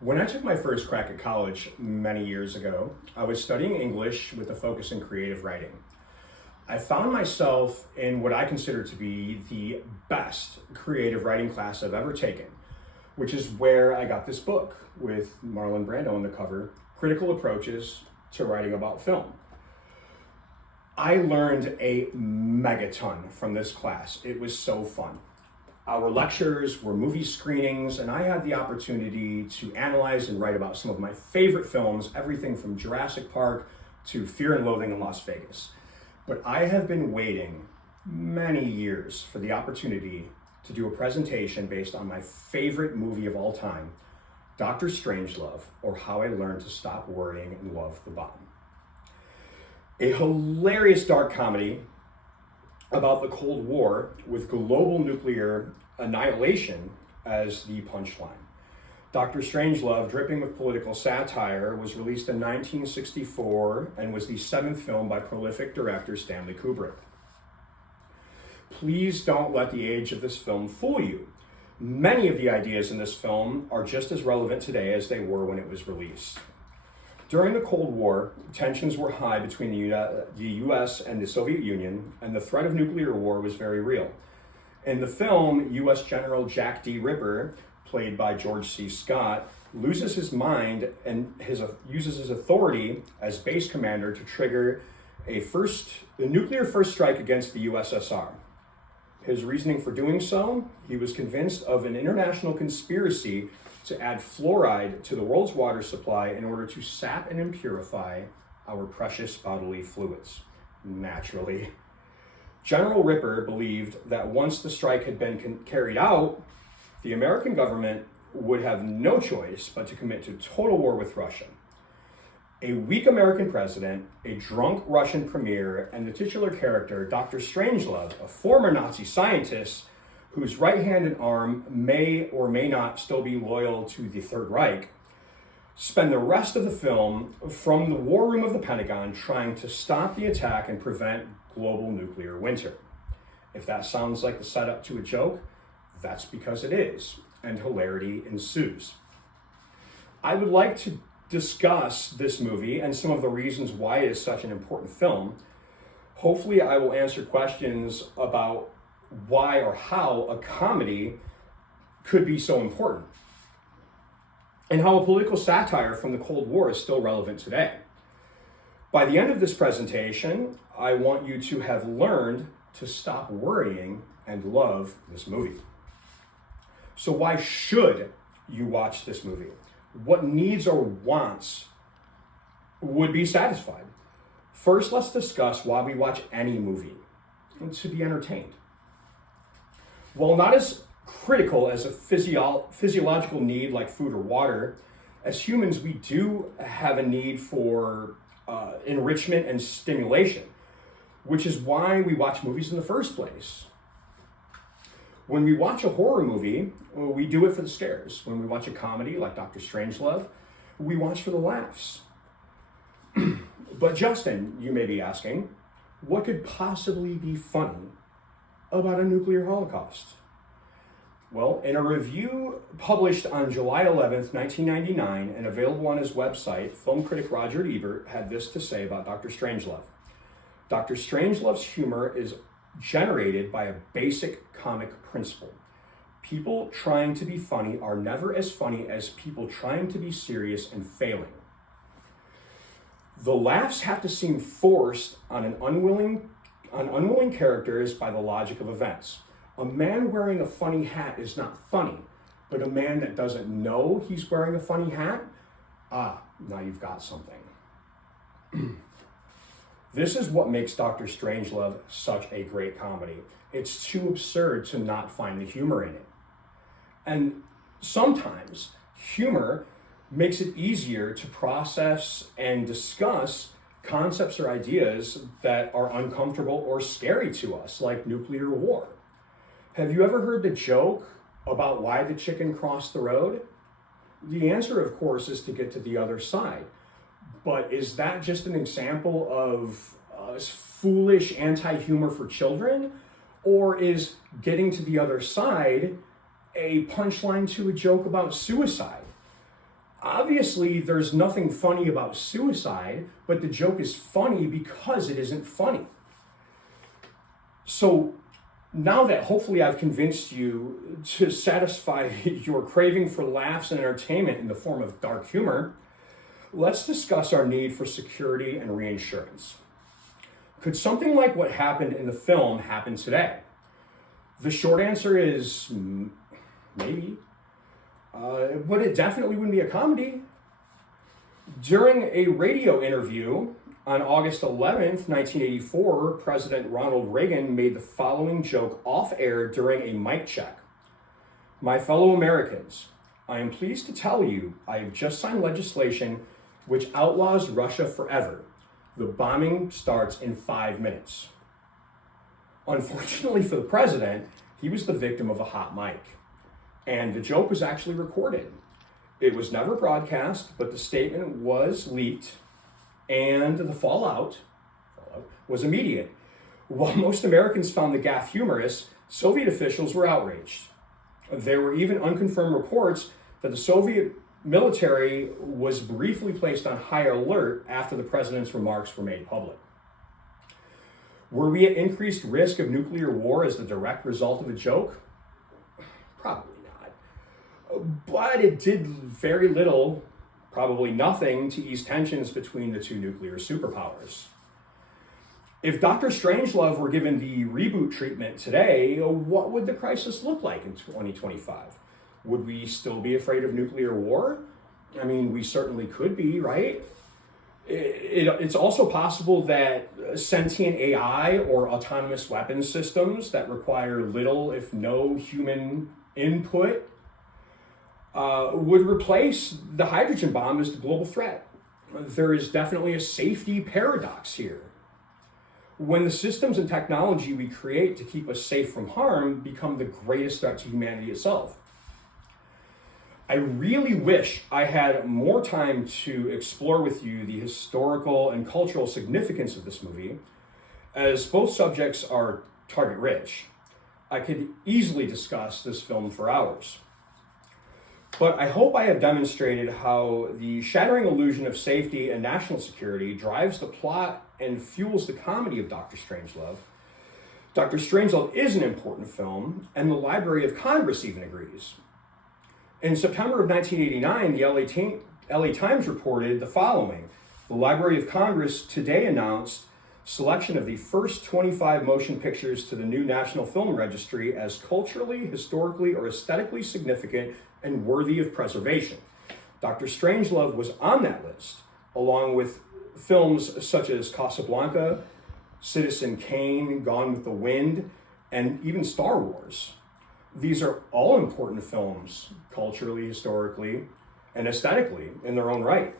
When I took my first crack at college many years ago, I was studying English with a focus in creative writing. I found myself in what I consider to be the best creative writing class I've ever taken, which is where I got this book with Marlon Brando on the cover, Critical Approaches to Writing About Film. I learned a megaton from this class. It was so fun. Our lectures were movie screenings, and I had the opportunity to analyze and write about some of my favorite films, everything from Jurassic Park to Fear and Loathing in Las Vegas. But I have been waiting many years for the opportunity to do a presentation based on my favorite movie of all time, Dr. Strangelove, or How I Learned to Stop Worrying and Love the Bomb. A hilarious dark comedy about the Cold War with global nuclear annihilation as the punchline. Dr. Strangelove, dripping with political satire, was released in 1964 and was the seventh film by prolific director Stanley Kubrick. Please don't let the age of this film fool you. Many of the ideas in this film are just as relevant today as they were when it was released. During the Cold War, tensions were high between the US and the Soviet Union, and the threat of nuclear war was very real. In the film, US General Jack D. Ripper, played by George C. Scott, loses his mind and uses his authority as base commander to trigger a nuclear first strike against the USSR. His reasoning for doing so, he was convinced of an international conspiracy to add fluoride to the world's water supply in order to sap and impurify our precious bodily fluids, naturally. General Ripper believed that once the strike had been carried out, the American government would have no choice but to commit to total war with Russia. A weak American president, a drunk Russian premier, and the titular character, Dr. Strangelove, a former Nazi scientist whose right hand and arm may or may not still be loyal to the Third Reich, spend the rest of the film from the war room of the Pentagon trying to stop the attack and prevent global nuclear winter. If that sounds like the setup to a joke, that's because it is, and hilarity ensues. I would like to discuss this movie and some of the reasons why it is such an important film. Hopefully, I will answer questions about why or how a comedy could be so important, and how a political satire from the Cold War is still relevant today. By the end of this presentation, I want you to have learned to stop worrying and love this movie. So why should you watch this movie? What needs or wants would be satisfied? First, let's discuss why we watch any movie: to be entertained. While not as critical as a physiological need like food or water, as humans, we do have a need for enrichment and stimulation, which is why we watch movies in the first place. When we watch a horror movie, we do it for the scares. When we watch a comedy like Dr. Strangelove, we watch for the laughs. But Justin, you may be asking, what could possibly be funny about a nuclear holocaust? Well, in a review published on July 11th, 1999, and available on his website, film critic Roger Ebert had this to say about Dr. Strangelove. Dr. Strangelove's humor is generated by a basic comic principle. People trying to be funny are never as funny as people trying to be serious and failing. The laughs have to seem forced on unwilling characters by the logic of events. A man wearing a funny hat is not funny, but a man that doesn't know he's wearing a funny hat, now you've got something. This is what makes Dr. Strangelove such a great comedy. It's too absurd to not find the humor in it. And sometimes humor makes it easier to process and discuss concepts or ideas that are uncomfortable or scary to us, like nuclear war. Have you ever heard the joke about why the chicken crossed the road? The answer, of course, is to get to the other side. But is that just an example of foolish anti-humor for children? Or is getting to the other side a punchline to a joke about suicide? Obviously, there's nothing funny about suicide, but the joke is funny because it isn't funny. So now that hopefully I've convinced you to satisfy your craving for laughs and entertainment in the form of dark humor, let's discuss our need for security and reinsurance. Could something like what happened in the film happen today? The short answer is maybe. But it definitely wouldn't be a comedy. During a radio interview on August 11th, 1984, President Ronald Reagan made the following joke off air during a mic check. "My fellow Americans, I am pleased to tell you I have just signed legislation which outlaws Russia forever. The bombing starts in 5 minutes." Unfortunately for the president, he was the victim of a hot mic. And the joke was actually recorded. It was never broadcast, but the statement was leaked, and the fallout was immediate. While most Americans found the gaffe humorous, Soviet officials were outraged. There were even unconfirmed reports that the Soviet military was briefly placed on high alert after the president's remarks were made public. Were we at increased risk of nuclear war as the direct result of a joke? Probably not. But it did very little, probably nothing, to ease tensions between the two nuclear superpowers. If Dr. Strangelove were given the reboot treatment today, what would the crisis look like in 2025? Would we still be afraid of nuclear war? I mean, we certainly could be, right? It's also possible that sentient AI or autonomous weapons systems that require little, if no, human input would replace the hydrogen bomb as the global threat. There is definitely a safety paradox here. When the systems and technology we create to keep us safe from harm become the greatest threat to humanity itself. I really wish I had more time to explore with you the historical and cultural significance of this movie, as both subjects are target-rich. I could easily discuss this film for hours. But I hope I have demonstrated how the shattering illusion of safety and national security drives the plot and fuels the comedy of Dr. Strangelove. Dr. Strangelove is an important film, and the Library of Congress even agrees. In September of 1989, the LA Times reported the following. The Library of Congress today announced selection of the first 25 motion pictures to the new National Film Registry as culturally, historically, or aesthetically significant and worthy of preservation. Dr. Strangelove was on that list, along with films such as Casablanca, Citizen Kane, Gone with the Wind, and even Star Wars. These are all important films, culturally, historically, and aesthetically in their own right.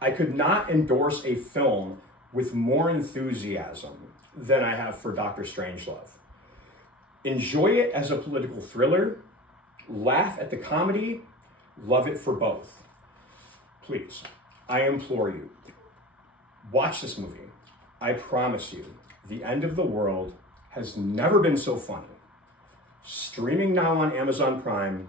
I could not endorse a film with more enthusiasm than I have for Dr. Strangelove. Enjoy it as a political thriller, laugh at the comedy, love it for both. Please, I implore you, watch this movie. I promise you, the end of the world has never been so funny. Streaming now on Amazon Prime,